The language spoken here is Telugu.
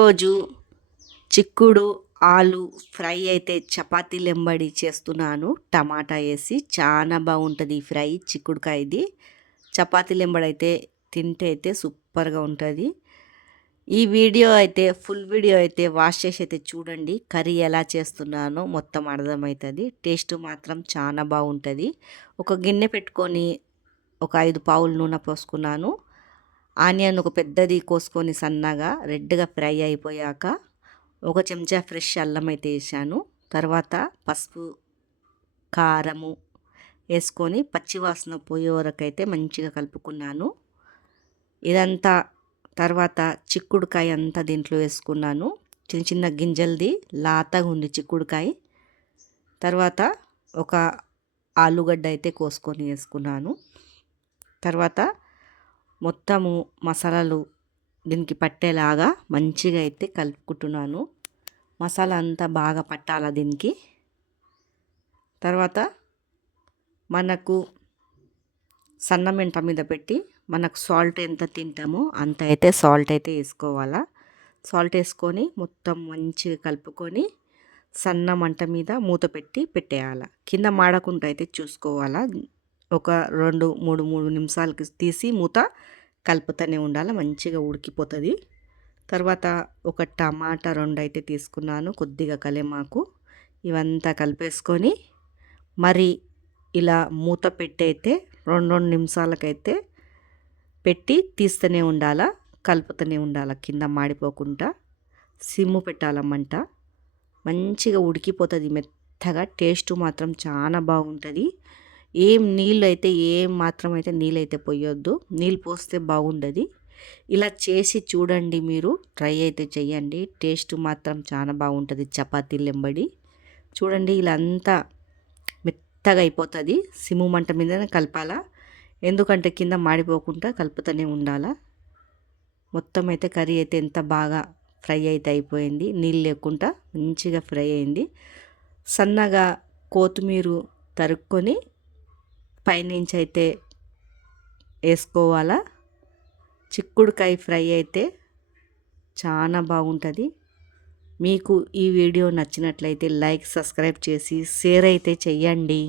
రోజు చిక్కుడు ఆలు ఫ్రై అయితే చపాతీలు ఎంబడి చేస్తున్నాను. టమాటా వేసి చాలా బాగుంటుంది ఈ ఫ్రై చిక్కుడుకాయది. చపాతీలు ఎంబడైతే తింటే అయితే సూపర్గా ఉంటుంది. ఈ వీడియో అయితే ఫుల్ వీడియో అయితే వాష్ చేసి అయితే చూడండి. కర్రీ ఎలా చేస్తున్నానో మొత్తం అర్థమవుతుంది. టేస్ట్ మాత్రం చాలా బాగుంటుంది. ఒక గిన్నె పెట్టుకొని ఒక 5 పావులు నూనె పోసుకున్నాను. ఆనియన్ ఒక పెద్దది కోసుకొని సన్నగా రెడ్గా ఫ్రై అయిపోయాక ఒక చెంచా ఫ్రెష్ అల్లం అయితే వేసాను. తర్వాత పసుపు కారము వేసుకొని పచ్చివాసన పోయే వరకు అయితే మంచిగా కలుపుకున్నాను. ఇదంతా తర్వాత చిక్కుడుకాయ అంతా దీంట్లో వేసుకున్నాను. చిన్న చిన్న గింజలది లాతగా ఉంది చిక్కుడుకాయ. తర్వాత ఒక ఆలుగడ్డ అయితే కోసుకొని వేసుకున్నాను. తర్వాత మొత్తము మసాలాలు దీనికి పట్టేలాగా మంచిగా అయితే కలుపుకుంటున్నాను. మసాలా అంతా బాగా పట్టాల దీనికి. తర్వాత మనకు సన్న మంట మీద పెట్టి మనకు సాల్ట్ ఎంత తింటామో అంత అయితే సాల్ట్ అయితే వేసుకోవాలా. సాల్ట్ వేసుకొని మొత్తం మంచిగా కలుపుకొని సన్న మంట మీద మూత పెట్టి పెట్టేయాలి. కింద మాడకుండా అయితే చూసుకోవాలా. ఒక 2-3 నిమిషాలకి తీసి మూత కలుపుతూనే ఉండాలి. మంచిగా ఉడికిపోతుంది. తర్వాత ఒక టమాటా 2 అయితే తీసుకున్నాను. కొద్దిగా కలేమాకు ఇవంతా కలిపేసుకొని మరి ఇలా మూత పెట్టి అయితే 2 నిమిషాలకైతే పెట్టి తీస్తూనే ఉండాలా. కలుపుతూనే ఉండాలి కింద మాడిపోకుండా. సిమ్ము పెట్టాలన్నమాట. మంచిగా ఉడికిపోతుంది మెత్తగా. టేస్ట్ మాత్రం చాలా బాగుంటుంది. ఏం నీళ్ళు అయితే మాత్రం అయితే నీళ్ళు అయితే పోయొద్దు. నీళ్ళు పోస్తే బాగుండదు. ఇలా చేసి చూడండి, మీరు ట్రై అయితే చేయండి. టేస్ట్ మాత్రం చాలా బాగుంటుంది చపాతీలు ఎంబడి. చూడండి ఇలా అంతా మెత్తగా అయిపోతుంది. సిమ్ము మంట మీదనే కలపాలా. ఎందుకంటే కింద మాడిపోకుండా కలుపుతూనే ఉండాలా. మొత్తం అయితే కర్రీ అయితే ఎంత బాగా ఫ్రై అయితే అయిపోయింది. నీళ్ళు లేకుండా మంచిగా ఫ్రై అయింది. సన్నగా కొత్తిమీర తరుక్కొని పైనుంచి అయితే వేసుకోవాలా. చిక్కుడుకాయ ఫ్రై అయితే చాలా బాగుంటుంది. మీకు ఈ వీడియో నచ్చినట్లయితే లైక్ సబ్స్క్రైబ్ చేసి షేర్ అయితే చెయ్యండి.